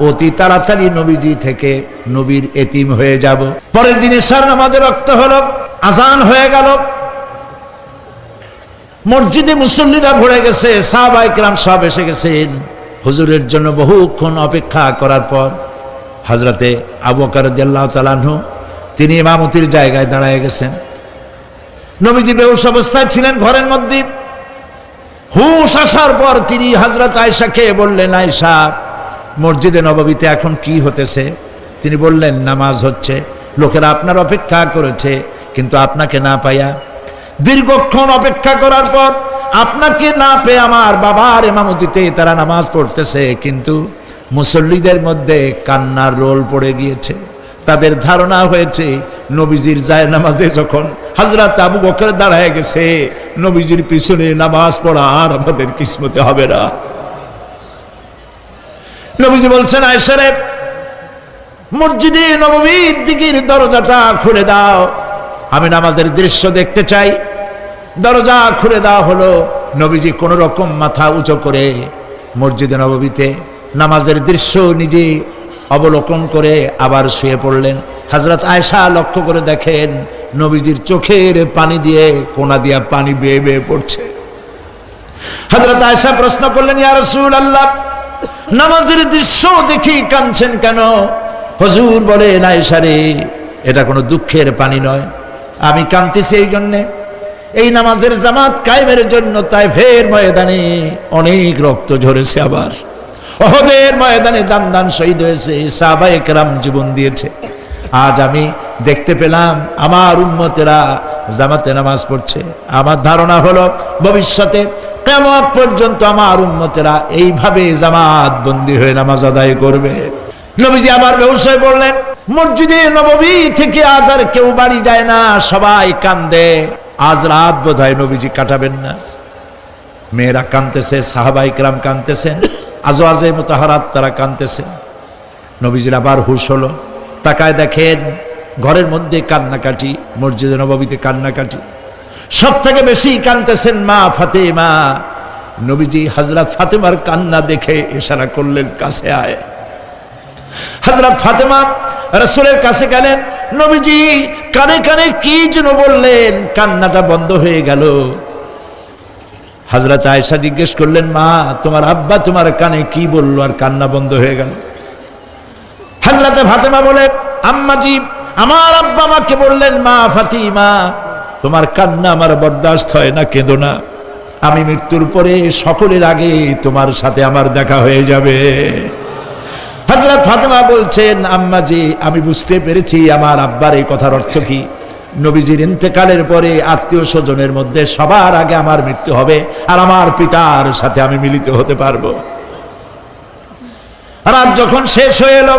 অতি তাড়াতাড়ি নবীজি থেকে নবীর এতিম হয়ে যাব। পরের দিনে সার নামাজের রক্ত হল, আজান হয়ে গেল। মসজিদে মুসল্লিরা ভরে গেছে সাহবাইকরাম সব এসে গেছেন। হুজুরের জন্য বহুক্ষণ অপেক্ষা করার পর হজরতে আবু কারদ্দাল্লাহ তালাহু তিনি ইমামতির জায়গায় দাঁড়ায় গেছেন। নবীজি বেহুশ অবস্থায় ছিলেন ঘরের মধ্যে। হুশ আসার পর তিনি হজরত আয়সাকে বললেন আয়সা মসজিদে নববীতে এখন কি হতেছে? তিনি বললেন, নামাজ হচ্ছে। লোকেরা আপনার অপেক্ষা করেছে, কিন্তু আপনাকে না পাইয়া দীর্ঘক্ষণ অপেক্ষা করার পর আপনাকে না পেয়ে আমার বাবার এমামতিতে তারা নামাজ পড়তেছে, কিন্তু মুসল্লিদের মধ্যে কান্নার রোল পড়ে গিয়েছে। তাদের ধারণা হয়েছে, নবীজির যায় নামাজে যখন হাজরাত আবু বকর দাঁড়ায় গেছে, নবীজির পিছনে নামাজ পড়া আর আমাদের কিসমতে হবে না। নবীজি বলছেন আয়সারে মসজিদে নবমীর দিকের দরজাটা খুলে দাও। আমি নামাজের দৃশ্য দেখতে চাই। দরজা খুলে দেওয়া হলো নবীজি কোন রকম মাথা উঁচু করে মসজিদে নববীতে নামাজের দৃশ্য নিজে অবলোকন করে আবার শুয়ে পড়লেন। হজরত আয়সা লক্ষ্য করে দেখেন, নবীজির চোখের পানি দিয়ে কোনা দিয়া পানি বেয়ে বেয়ে পড়ছে। হজরত আয়সা প্রশ্ন করলেন, ইয়া রাসূল আল্লাহ নামাজের দৃশ্য দেখি কাঁদছেন কেন? হজুর বলে আয়সা রে এটা কোনো দুঃখের পানি নয়। আমি কাঁদতেছি এই জন্যে। এই নামাজের জামাত কায়েমের জন্য তাই ফের ময়দানে অনেক রক্ত ঝরেছে আবার। অহদের ময়দানে দান দান শহীদ হয়েছে সাহবা একরাম জীবন দিয়েছে। আজ আমি দেখতে পেলাম, আমার উন্মতেরা জামাতে নামাজ পড়ছে। আমার ধারণা হলো, ভবিষ্যতে কেমন পর্যন্ত আমার উন্মতেরা এইভাবে জামাত বন্দি হয়ে নামাজ আদায় করবে। নবীজি আবার ব্যবসায় বললেন, মসজিদে নববী থেকে আজ আর কেউ বাড়ি যায় না, সবাই কান্দে। আজ রাত বোধ হয় নবীজি কাটাবেন না। মেয়েরা কানতেছে, সাহাবাই ক্রাম কানতেছেন, আজও আজে মোতাহারাত তারা কানতেছেন। নবীজির আবার হুশ হলো, তাকায় দেখেন, ঘরের মধ্যে কান্নাকাটি, মসজিদে নববীতে কান্নাকাটি। সব থেকে বেশি কানতেছেন মা ফাতেমা। নবীজি হজরত ফাতেমার কান্না দেখে ইশারা করলেন, কাছে আয়। হজরত ফাতেমা রসুলের কাছে গেলেন, নবীজি, কানে কানে কি যেন বললেন? কান্নাটা বন্ধ হয়ে গেল। হজরত আয়সা জিজ্ঞেস করলেন, মা, তোমার আব্বা তোমার কানে কি বলল? আর কান্না বন্ধ হয়ে গেল। হজরতে ফাতেমা বলে, আম্মাজি, আমার আব্বা আমাকে বললেন, মা ফাতিমা তোমার কান্না আমার বরদাস্ত হয় না, কেঁদো না। আমি মৃত্যুর পরে সকলের আগে তোমার সাথে আমার দেখা হয়ে যাবে। হজরত ফাতেমা বলছেন, আম্মা আম্মাজি আমি বুঝতে পেরেছি আমার আব্বার এই কথার অর্থ কি। নবীজির ইন্তেকালের পরে আত্মীয় স্বজনের মধ্যে সবার আগে আমার মৃত্যু হবে আর আমার পিতার সাথে আমি মিলিত হতে পারব। রাত যখন শেষ হয়ে এলো,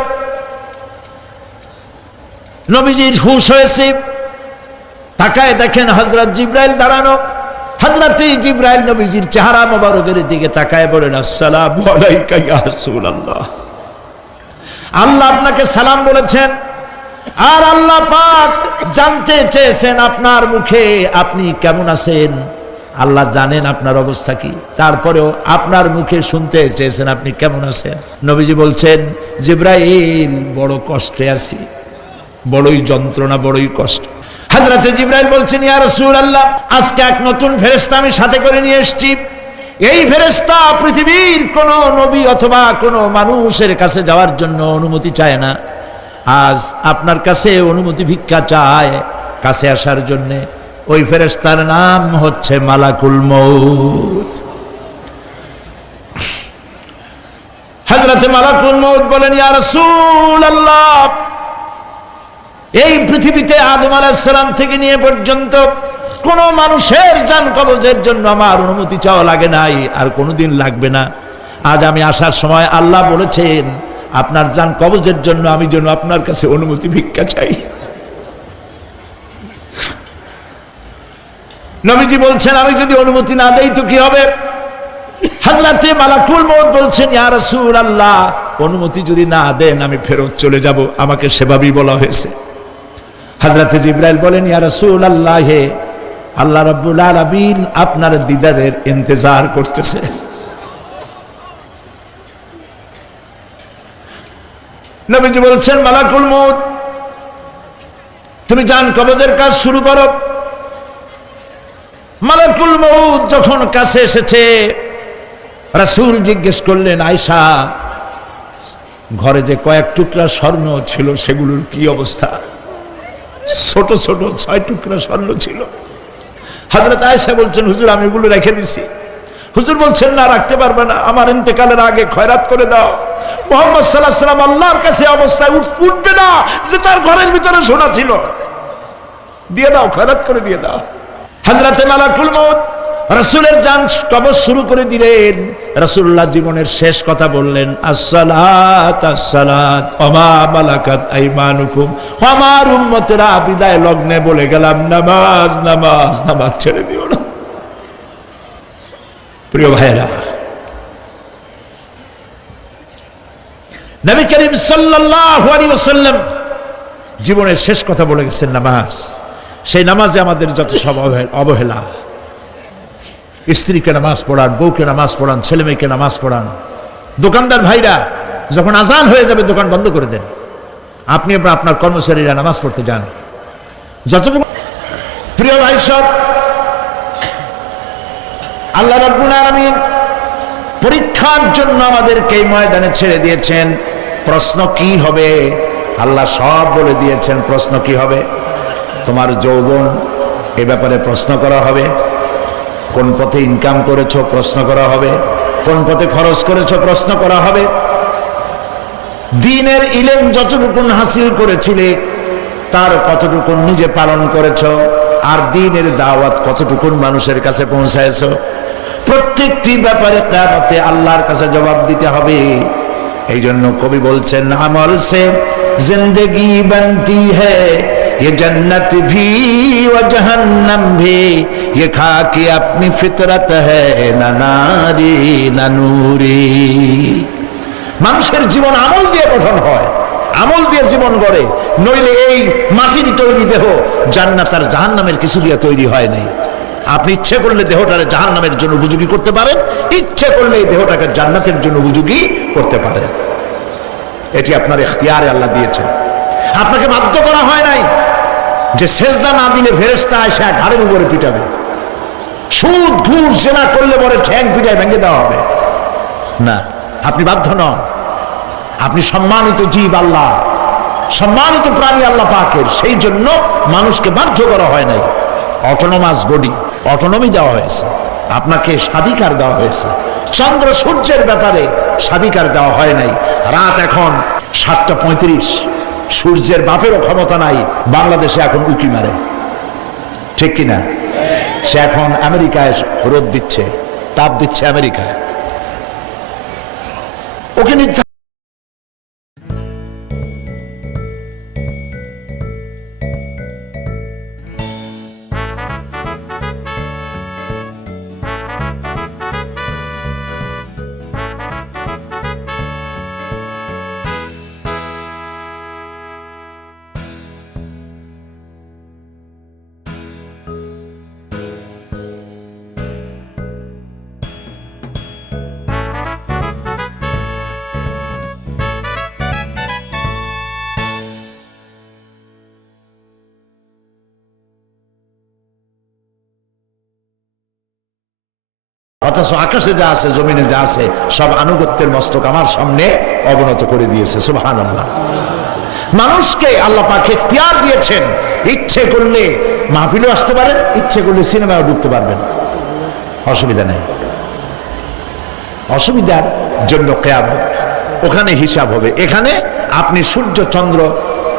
নবীজির হুশ হয়েছে। তাকায় দেখেন হজরত জিব্রাইল দাঁড়ানো। হজরত জিব্রাইল নবীজির চেহারা মোবারকের দিকে তাকায় বলেন, আসসালাম আলাইকা আল্লাহ আপনাকে সালাম বলেছেন, আর আল্লাহ পাক জানতে চেয়েছেন আপনার মুখে আপনি কেমন আছেন? আল্লাহ জানেন আপনার অবস্থা কি। তারপরেও আপনার মুখে শুনতে চেয়েছেন আপনি কেমন আছেন? নবীজি বলছেন, জিব্রাইল, বড় কষ্টে আছি। বড়ই যন্ত্রণা, বড়ই কষ্ট। হাজরাতে জিব্রাইল বলছেন, ইয়া রাসূল আল্লাহ আজকে এক নতুন ফেরেশতা আমি সাথে করে নিয়ে এসেছি। এই ফেরেশতা পৃথিবীর কোন নবী অথবা কোনো মানুষের কাছে যাওয়ার জন্য অনুমতি চায় না। আজ আপনার কাছে অনুমতি ভিক্ষা চায় কাছে আসার জন্য। ওই ফেরেশতার নাম হচ্ছে মালাকুল মৌত হজরতে মালাকুল মৌত বলেন, ইয়া রাসূল আল্লাহ এই পৃথিবীতে আদম আলাহিসাল্লাম থেকে নিয়ে পর্যন্ত কোন মানুষের যান কবজের জন্য আমার অনুমতি চাওয়া লাগে নাই, আর কোনোদিন লাগবে না। আজ আমি আসার সময় আল্লাহ বলেছেন, আপনার যান কবজের জন্য আমি যেন আপনার কাছে অনুমতি ভিক্ষা চাই। নবীজি বলছেন, আমি যদি অনুমতি না দেই তো কি হবে? হাজরাতে মালাকুল মৌত বলছেন, ইয়া রাসূল আল্লাহ অনুমতি যদি না দেন আমি ফেরত চলে যাব। আমাকে সেভাবেই বলা হয়েছে। হাজরাতে জিব্রাইল বলেন, ইয়া রাসূল আল্লাহ আল্লাহ রাব্বুল আলামিন আপনার দিদারের ইন্তজার করতেছে। নবীজি বলছেন, মালাকুল মউত, তুমি যান কবজের কাজ শুরু করো। মালাকুল মউত যখন কাছে এসেছে, রাসূল জিজ্ঞেস করলেন আয়সা ঘরে যে কয়েক টুকরা স্বর্ণ ছিল সেগুলোর কি অবস্থা? ছোট ছোট ছয় টুকরা স্বর্ণ ছিল। হাজরত আয়সা বলছেন, হুজুর, আমি এগুলো রেখে দিছি। হুজুর বলছেন, না, রাখতে পারবে না। আমার ইন্তেকালের আগে খয়রাত করে দাও। মোহাম্মদ সাল্লাহ সাল্লাম আল্লাহর কাছে অবস্থায় উঠ- উঠবে না যে তার ঘরের ভিতরে সোনা ছিল। দিয়ে দাও, খয়রাত করে দিয়ে দাও। হাজরাতে মালাকুল মউত, রাসূলের যান কবর শুরু করে দিলেন। রাসূলুল্লাহ জীবনের শেষ কথা বললেন লগ্নে বলে গেলাম, নামাজ নামাজ নামাজ ছেড়ে দিও না। প্রিয় ভাইরা নবী করিম ওয়াসাল্লাম জীবনের শেষ কথা বলে গেছেন, নামাজ। সেই নামাজে আমাদের যত সব অবহেলা স্ত্রীকে নামাজ পড়ান, বউকে নামাজ পড়ান ছেলে মেয়েকে নামাজ পড়ান। দোকানদার ভাইরা, যখন আজান হয়ে যাবে, দোকান বন্ধ করে দেন। আপনি আপনার কর্মচারীরা নামাজ পড়তে যান। যতটুকু প্রিয় ভাই সব, আল্লাহ রাব্বুল পরীক্ষার জন্য আমাদেরকে এই ময়দানে ছেড়ে দিয়েছেন। প্রশ্ন কি হবে? আল্লাহ সব বলে দিয়েছেন, প্রশ্ন কি হবে? তোমার যৌবন, এ ব্যাপারে প্রশ্ন করা হবে। কোন পথে ইনকাম করেছ প্রশ্ন করা হবে, কোন পথে খরচ করেছ প্রশ্ন করা হবে। দিনের ইলেম যতটুকু হাসিল করেছিলে, তার কতটুকু নিজে পালন করেছ, আর দিনের দাওয়াত কতটুকু মানুষের কাছে পৌঁছায়ছ। প্রত্যেকটি ব্যাপারে তারাতে আল্লাহর কাছে জবাব দিতে হবে। এই জন্য কবি বলছেন, আমল সে জিন্দগি বানতি হ্যাঁ জন্নত ভি ও জাহান্নাম ভি। भी ये खाकी अपनी फितरत है ना नारी ना नूरी মানুষের জীবন আমল দিয়ে গঠন হয় আমল দিয়ে জীবন গড়ে নইলে এই মাটির তৈরি দেহ জান্নাত আর জাহান নামের কিছু দিয়ে তৈরি হয় নাই আপনি ইচ্ছে করলে দেহটারে জাহান নামের জন্য উপযোগী করতে পারেন ইচ্ছে করলে এই দেহটাকে জান্নাতের জন্য উপযোগী করতে পারেন এটি আপনার এখতিয়ারে আল্লাহ দিয়েছেন আপনাকে বাধ্য করা হয় নাই যে সেজদা না দিলে ফেরেস্তা এসে ঘাড়ের উপরে পিটাবে সুদ, ঘুষ, জেনা করলে পরে ঠ্যাং পিটায় ভেঙে দেওয়া হবে। না, আপনি বাধ্য নন। আপনি সম্মানিত জীব আল্লাহ, সম্মানিত প্রাণী আল্লাহ পাকের। সেই জন্য মানুষকে বাধ্য করা হয় নাই। অটোনোমাস বডি অটোনমি দেওয়া হয়েছে। আপনাকে স্বাধিকার দেওয়া হয়েছে। চন্দ্র সূর্যের ব্যাপারে স্বাধিকার দেওয়া হয় নাই। রাত এখন সাতটা পঁয়ত্রিশ। সূর্যের বাপেরও ক্ষমতা নাই। বাংলাদেশে এখন উকি মারে। ঠিক কিনা? সে এখন আমেরিকায় রোদ দিচ্ছে তাপ দিচ্ছে আমেরিকায়। ওকে নির্ধারণ অথচ আকাশে যা আছে, জমিনে যা আছে, সব আনুগত্যের মস্তক আমার সামনে অবনত করে দিয়েছে সুবহান আল্লাহ মানুষকে আল্লাহ পাকে তিয়ার দিয়েছেন, ইচ্ছে করলে মাহফিলেও আসতে পারেন ইচ্ছে করলে সিনেমাও ঢুকতে পারবেন অসুবিধা নেই। অসুবিধার জন্য কেয়ামত, ওখানে হিসাব হবে। এখানে আপনি সূর্য, চন্দ্র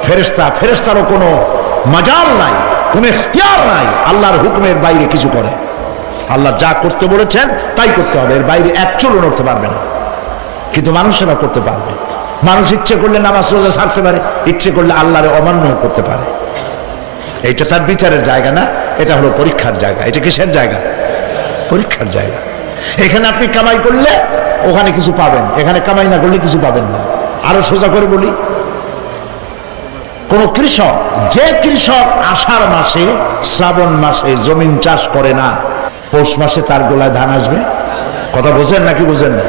ফেরেস্তা ফেরেস্তারও কোনো মজাল নাই, কোনো ইখতিয়ার নাই, আল্লাহর হুকুমের বাইরে কিছু করে। আল্লাহ যা করতে বলেছেন, তাই করতে হবে। এর বাইরে এক চুলও নড়তে পারবে না। কিন্তু মানুষেরা করতে পারবে। মানুষ ইচ্ছে করলে নামাজ রোজা ছাড়তে পারে, ইচ্ছে করলে আল্লাহরে অমান্য করতে পারে। এইটা তার বিচারের জায়গা না, এটা হলো পরীক্ষার জায়গা। এটা কিসের জায়গা? পরীক্ষার জায়গা। এখানে আপনি কামাই করলে ওখানে কিছু পাবেন, এখানে কামাই না করলে কিছু পাবেন না। আরও সোজা করে বলি, কোন কৃষক, যে কৃষক আষাঢ় মাসে, শ্রাবণ মাসে জমিন চাষ করে না পৌষ মাসে তার গোলায় ধান আসবে? কথা বোঝেন নাকি বোঝেন না?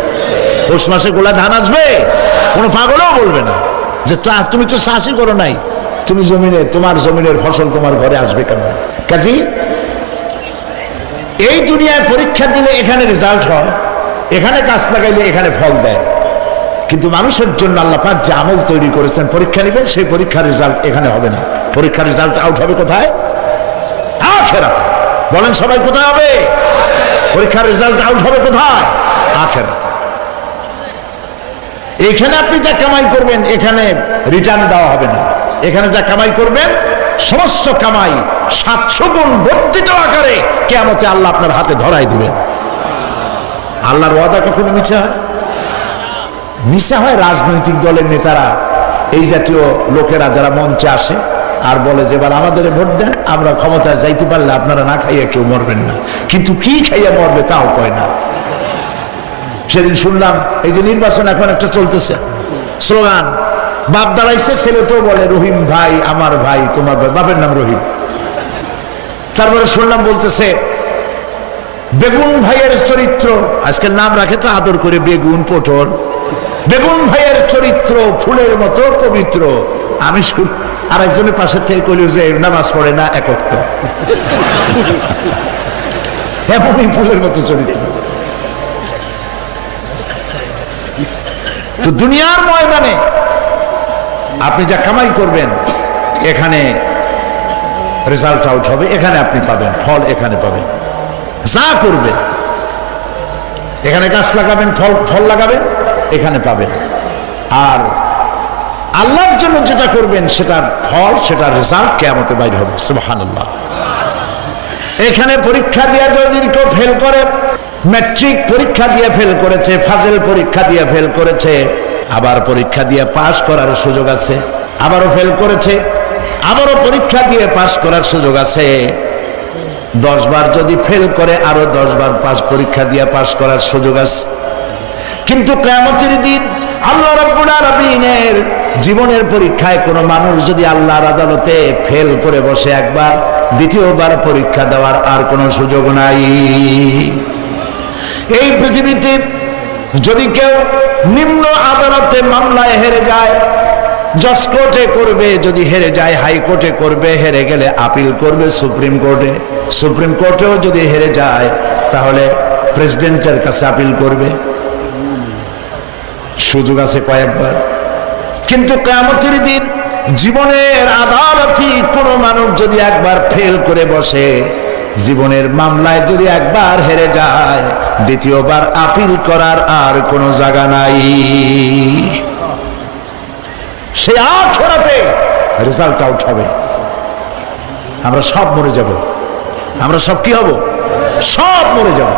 পৌষ মাসে গোলা ধান আসবে? কোনো পাগলও বলবে না। যে তুমি তো চাষই করো নাই। তুমি জমিনে, তোমার জমিনের ফসল তোমার ঘরে আসবে কেন? কাজী, এই দুনিয়ায় পরীক্ষা দিলে এখানে রেজাল্ট হয়, এখানে গাছ লাগাইলে এখানে ফল দেয়। কিন্তু মানুষের জন্য আল্লাহ পাক যে আমল তৈরি করেছেন, পরীক্ষা নেবেন, সেই পরীক্ষার রেজাল্ট এখানে হবে না। পরীক্ষার রেজাল্ট আউট হবে কোথায়? আখেরাতে। বলেন সবাই কোথায় হবে? পরীক্ষার রেজাল্ট আউট হবে কোথায়? আখেরাতে। এখানে আপনি যা কামাই করবেন, এখানে রিটার্ন দেওয়া হবে না। এখানে যা কামাই করবেন, সমস্ত কামাই সাতশো গুণ বর্ধিত আকারে কেমতে আল্লাহ আপনার হাতে ধরাই দিবেন। আল্লাহর ওয়াদা কখনো মিছে হয়? মিশা হয় রাজনৈতিক দলের নেতারা, এই জাতীয় লোকেরা যারা মঞ্চে আসে আর বলে যে, এবার আমাদের ভোট দেন, আমরা ক্ষমতায় যাইতে পারলে আপনারা না খাইয়া কেউ মরবেন না। কিন্তু কি খাইয়া মরবে তাও কয় না। সেদিন শুনলাম, এই যে নির্বাচন এখন একটা চলতেছে। স্লোগান, বাপ দাঁড়াইছে ছেলে তো বলে, রহিম ভাই, আমার ভাই, তোমার ভাই। বাপের নাম রহিম। তারপরে শুনলাম বলতেছে, বেগুন ভাইয়ের চরিত্র, আজকের নাম রাখে তো আদর করে, বেগুন পটল। বেগুন ভাইয়ের চরিত্র, ফুলের মতো পবিত্র। আমি শুন- আরেকজনের পাশে থেকে করি যে নামাজ পড়ে না একক তো এমনই ফুলের মতো চরিত্র। তো দুনিয়ার ময়দানে আপনি যা কামাই করবেন, এখানে রেজাল্ট আউট হবে, এখানে আপনি পাবেন, ফল এখানে পাবেন। যা করবেন, এখানে গাছ লাগাবেন, ফল ফল লাগাবেন, এখানে পাবেন। আর আল্লাহর জন্য যেটা করবেন, সেটার ফল, সেটার রেজাল্ট কেমতে বাইর হবে। সুবহানাল্লাহ। এখানে পরীক্ষা দিয়ে যদি কেউ ফেল করে ম্যাট্রিক পরীক্ষা দিয়ে ফেল করেছে, ফাজেল পরীক্ষা দিয়ে ফেল করেছে, আবার পরীক্ষা দিয়ে পাশ করার সুযোগ আছে, আবারও ফেল করেছে, আবারও পরীক্ষা দিয়ে পাশ করার সুযোগ আছে। দশ বার যদি ফেল করে আরও দশ বার পাস পরীক্ষা দিয়ে পাশ করার সুযোগ আছে। কিন্তু কেমতের দিন আল্লাহ রব্বুল আলামিনের জীবনের পরীক্ষায় কোনো মানুষ যদি আল্লাহর আদালতে ফেল করে বসে একবার, দ্বিতীয়বার পরীক্ষা দেওয়ার আর কোনো সুযোগ নাই। এই পৃথিবীতে যদি কেউ নিম্ন আদালতে মামলায় হেরে যায়, জজ কোর্টে করবে, যদি হেরে যায় হাইকোর্টে করবে, হেরে গেলে আপিল করবে সুপ্রিম কোর্টে। সুপ্রিম কোর্টেও যদি হেরে যায়, তাহলে প্রেসিডেন্টের কাছে আপিল করবে। সুযোগ আছে কয়েকবার। কিন্তু কেমতের দিন জীবনের আদালতই কোনো মানুষ যদি একবার ফেল করে বসে, জীবনের মামলায় যদি একবার হেরে যায়, দ্বিতীয়বার আপিল করার আর কোনো জায়গা নাই। সে আখেরাতে রেজাল্ট আউট হবে। আমরা সব মরে যাব। আমরা সব কি হব? সব মরে যাব।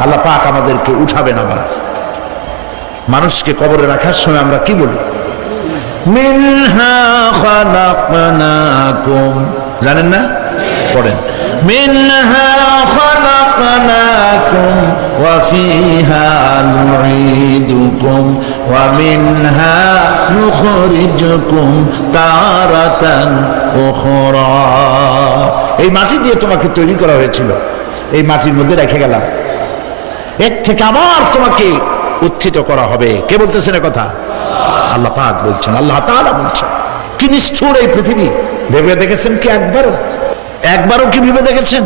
আল্লাহ পাক আমাদেরকে উঠাবেন আবার। মানুষকে কবরে রাখার সময় আমরা কি বলি? মিনহা খালাকনাকুম। জানেন না? পড়েন। মিনহা খালাকনাকুম ওয়া ফিহা নুঈদুকুম ওয়া মিনহা নুখরিজুকুম তারাতান উখরা। এই মাটি দিয়ে তোমাকে তৈরি করা হয়েছিল। এই মাটির মধ্যে রেখে গেলাম। এর থেকে আবার তোমাকে উত্থিত করা হবে। কে বলতেছেন কথা? আল্লাহ পাক বলছেন, আল্লাহ তাআলা বলছেন, কি নিষ্ঠুর এই পৃথিবী। ভেবে দেখেছেন কি একবারও? একবারও কি ভেবে দেখেছেন?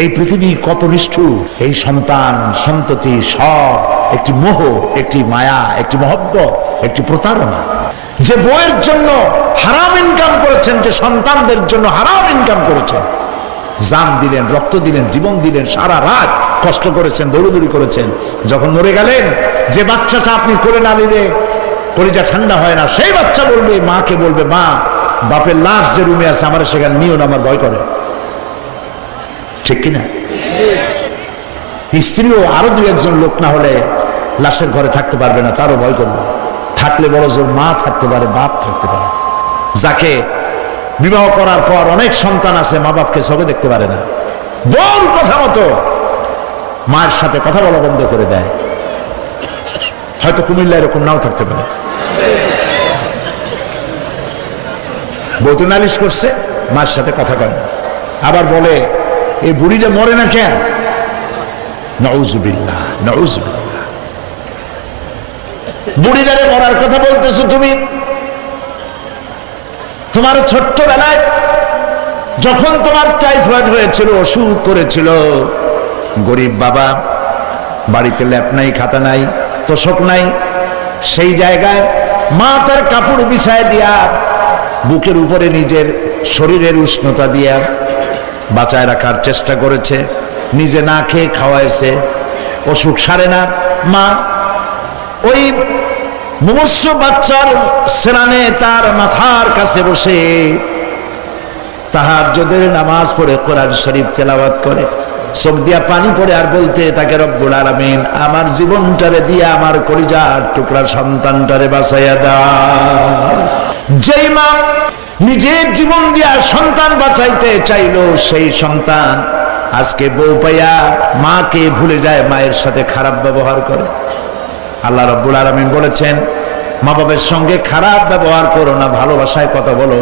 এই পৃথিবী কত নিষ্ঠুর, এই সন্তান, সন্ততি সব একটি মোহ, একটি মায়া, একটি মহব্বত, একটি প্রতারণা। যে বইয়ের জন্য হারাম ইনকাম করেছেন, যে সন্তানদের জন্য হারাম ইনকাম করেছেন, জান দিলেন, রক্ত দিলেন, জীবন দিলেন, সারা রাত কষ্ট করেছেন, দৌড়দৌড়ি করেছেন, যখন মরে গেলেন, যে বাচ্চাটা আপনি করে না নিলে কলিজা ঠান্ডা হয় না, সেই বাচ্চা বলবে, মাকে বলবে, মা, বাপের লাশ যে রুমে আছে, আমার সেখানে নিও না, আমার ভয় করে। ঠিক কিনা? স্ত্রীও আরও দু একজন লোক না হলে লাশের ঘরে থাকতে পারবে না, তারও ভয় করবে। থাকলে বড় জোর মা থাকতে পারে, বাপ থাকতে পারে। যাকে বিবাহ করার পর অনেক সন্তান আছে মা বাপকে চোখে দেখতে পারে না। বোন কথা মতো মায়ের সাথে কথা বলা বন্ধ করে দেয়। হয়তো কুমিল্লা এরকম নাও থাকতে পারে। বউ তো নালিশ করছে, মার সাথে কথা কয় না। আবার বলে এই বুড়িটা মরে না কেন? নউজুবিল্লাহ নউজুবিল্লাহ বুড়িটারে মরার কথা বলতেছো তুমি? তোমার ছোট্টবেলায় যখন তোমার টাইফয়েড হয়েছিল, অসুখ করেছিল, গরিব বাবা, বাড়িতে ল্যাপ নাই, খাতা নাই, তোষক নাই, সেই জায়গায় মা তার কাপড় বিছায় দিয়া বুকের উপরে নিজের শরীরের উষ্ণতা দিয়া বাঁচায় রাখার চেষ্টা করেছে। নিজে না খেয়ে খাওয়াইছে। অসুখ সারে না। মা, ওই মুমস্য বাচ্চার সেরানে তার মাথার কাছে বসে তাহার যদের নামাজ পড়ে কোরআন শরীফ তেলাওয়াত করে। চোখ দিয়া পানি পড়ে আর বলতে তাকে রব্বুল আলামিন, আমার জীবনটারে দিয়া, আমার কলিজার টুকরা সন্তানটারে বাঁচাইয়া দাও। যেই মা নিজের জীবন দিয়া সন্তান বাঁচাইতে চাইলো সেই সন্তান আজকে বউ পাইয়া মাকে ভুলে যায়, মায়ের সাথে খারাপ ব্যবহার করে। আল্লাহ রব্বুল আলমিন বলেছেন, মা বাবার সঙ্গে খারাপ ব্যবহার করো না, ভালোবাসায় কথা বলো।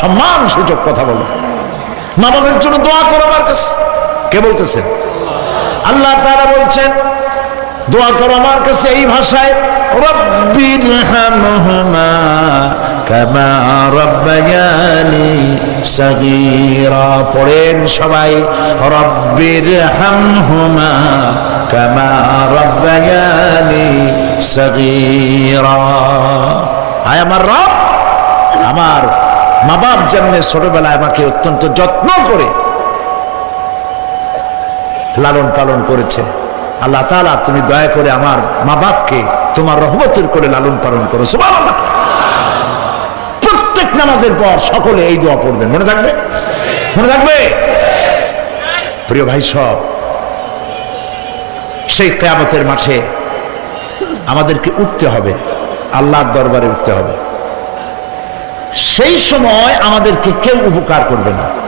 সম্মান সূচক কথা বলো। মা বাবার জন্য দোয়া করো আমার কাছে। কে বলতেছেন আল্লাহ তাআলা বলছেন, দোয়া করো আমার কাছে এই ভাষায়, রব্বির হামহুমা কামা রব্বায়ানি সাগীরা। পড়েন সবাই, রব্বির হামহুমা কামা রব্বায়ানি সাগীরা। আয় আমার রব, আমার মা বাপ জন্মে ছোটবেলায় আমাকে অত্যন্ত যত্ন করে লালন পালন করেছে। আল্লাহ তাআলা, তুমি দয়া করে আমার মা বাপকে তোমার রহমতের করে লালন পালন করো। প্রত্যেক নামাজের পর সকলে এই দোয়া পড়বেন। মনে থাকবে? মনে থাকবে? প্রিয় ভাই সব, সেই কেয়ামতের মাঠে আমাদেরকে উঠতে হবে। আল্লাহর দরবারে উঠতে হবে। সেই সময় আমাদেরকে কেউ উপকার করবে না।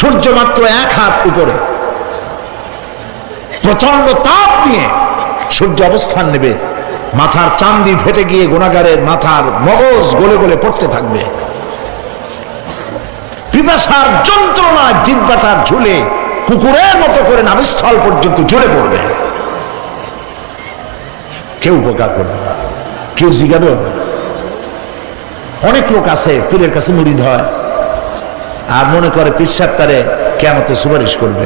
সূর্য মাত্র এক হাত উপরে। প্রচণ্ড তাপ নিয়ে সূর্য অবস্থান নেবে। মাথার চান্দি ফেটে গিয়ে গুণাগারের মাথার মগজ গলে গলে পড়তে থাকবে। পিপাসার যন্ত্রণা জিব্বাটা ঝুলে কুকুরের মতো করে নাভিস্থল পর্যন্ত ঝুলে পড়বে। কেউ উপকার করবে না। কেউ জিগাবেও না। অনেক লোক আছে, পীরের কাছে মুড়িদ হয় আর মনে করে পিসাব তারে কেমতে সুপারিশ করবে।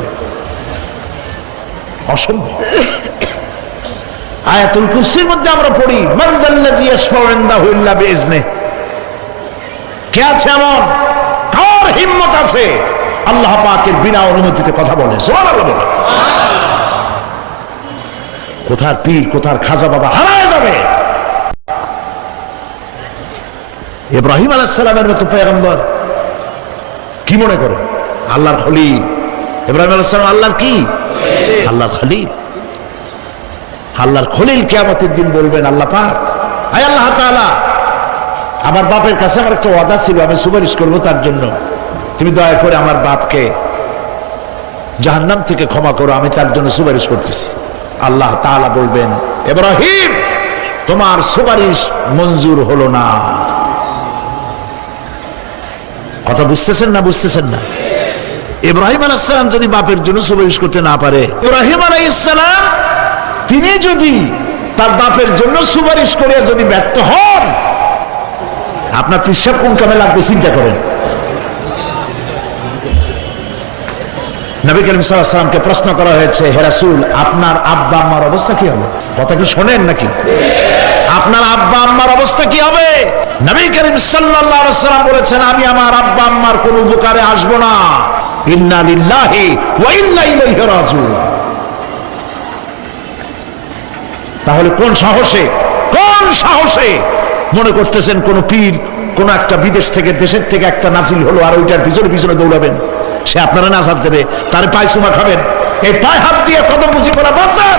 অসম্ভব। আয়াতুল কুরসির মধ্যে আমরা পড়ি বিইজনে কে আছে এমন? কার হিম্মত আছে? আল্লাহ পাকের বিনা অনুমতিতে কথা বলে। কোথার পীর, কোথার খাজা বাবা হারায় যাবে? ইব্রাহিম আলাইহিস সালামের মতো পয়গম্বর কি মনে করে? আল্লাহর খলিল। ইব্রাহিম আলাইসালাম আল্লাহর কি? আল্লাহর খলিল। আল্লাহর খলিল কেয়ামতের দিন বলবেন আল্লাহ পাক আয় আল্লাহ তাআলা আমার বাপের কাছে আমার একটা ওয়াদা ছিল আমি সুপারিশ করব তার জন্য। তুমি দয়া করে আমার বাপকে জাহান্নাম থেকে ক্ষমা করো আমি তার জন্য সুপারিশ করতেছি। আল্লাহ তাআলা বলবেন ইব্রাহিম তোমার সুপারিশ মঞ্জুর হলো না। কথা বুঝতেছেন না বুঝতেছেন না? ইব্রাহিম আলাইসালাম যদি বাপের জন্য সুপারিশ করতে না পারে, ইব্রাহিম আলাইসালাম তিনি যদি তার বাপের জন্য সুপারিশ করে যদি ব্যর্থ হন, আপনার পিসাব কোন কামে লাগবে চিন্তা করেন। নবী করিম সাল্লামকে প্রশ্ন করা হয়েছে হেরাসুল আপনার আব্বা আমার অবস্থা কি হবে? কথা কি শোনেন নাকি? আপনার আব্বা আম্মার অবস্থা কি হবে? নবী করিম সাল্লাম বলেছেন, আমি আমার আব্বা আম্মার কোনো উপকারে আসব না। তাহলে কোন সাহসে কোন সাহসে মনে করতেছেন কোন পীর কোন একটা বিদেশ থেকে, দেশের থেকে একটা নাজিল হলো আর ওইটার পিছনে পিছনে দৌড়াবেন? সে আপনারা নাজাদ দেবে, তার পায়ে পায়সুমা খাবেন, এই পায়ে হাত দিয়ে কদম বুঝি করা বন্ধন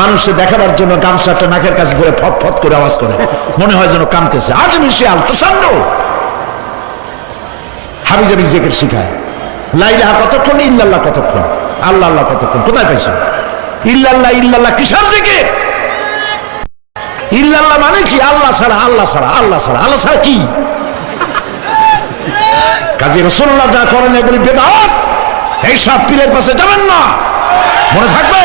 মানুষকে দেখাবার জন্য গামছাটা নাকের কাছে ধরে ফত ফত করে আওয়াজ করে। মনে হয় যেন কামতেছে আজ মিশিয়াল প্রসন্ন হাবিজাবি জেকের শিখায়। লাইলাহা কতক্ষণ, ইল্লাল্লাহ কতক্ষণ? আল্লাহ আল্লাহ কতক্ষণ? কোথায় পাইছো? ইল্লাল্লাহ ইল্লাল্লাহ, কিসের জেকের? ইল্লাল্লাহ মানে কি? আল্লাহ ছাড়া আল্লাহ ছাড়া আল্লাহ ছাড়া। আল্লাহ ছাড়া কি? কাজী রসুল্লাহ যা করেন এগুলি বেদাত। এই সব পীরের পাশে যাবেন না। মনে থাকবে?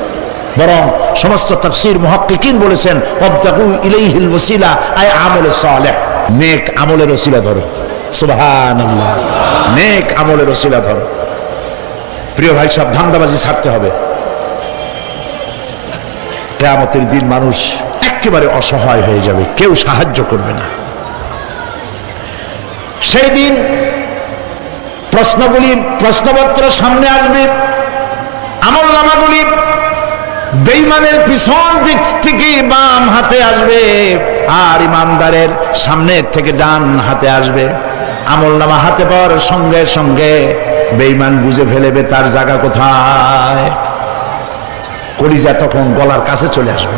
বরং সমস্ত তাফসীর মুহাক্কিকিন বলেছেন নেক আমলের ওসিলা ধরো। সুবহানাল্লাহ। নেক আমলের ওসিলা ধরো। প্রিয় ভাই, সব ধান্দাবাজি ছাড়তে হবে। কেয়ামতের দিন মানুষ একেবারে অসহায় হয়ে যাবে, কেউ সাহায্য করবে না। সেই দিন প্রশ্নগুলি, প্রশ্নপত্র সামনে আসবে, আমল নামাগুলি বেইমানের পিছন দিক থেকে বাম হাতে আসবে আর ইমানদারের সামনের থেকে ডান হাতে আসবে। আমল নামা হাতে পাওয়ার সঙ্গে সঙ্গে বেইমান বুঝে ফেলেবে তার জায়গা কোথায়। কলিজা তখন গলার কাছে চলে আসবে।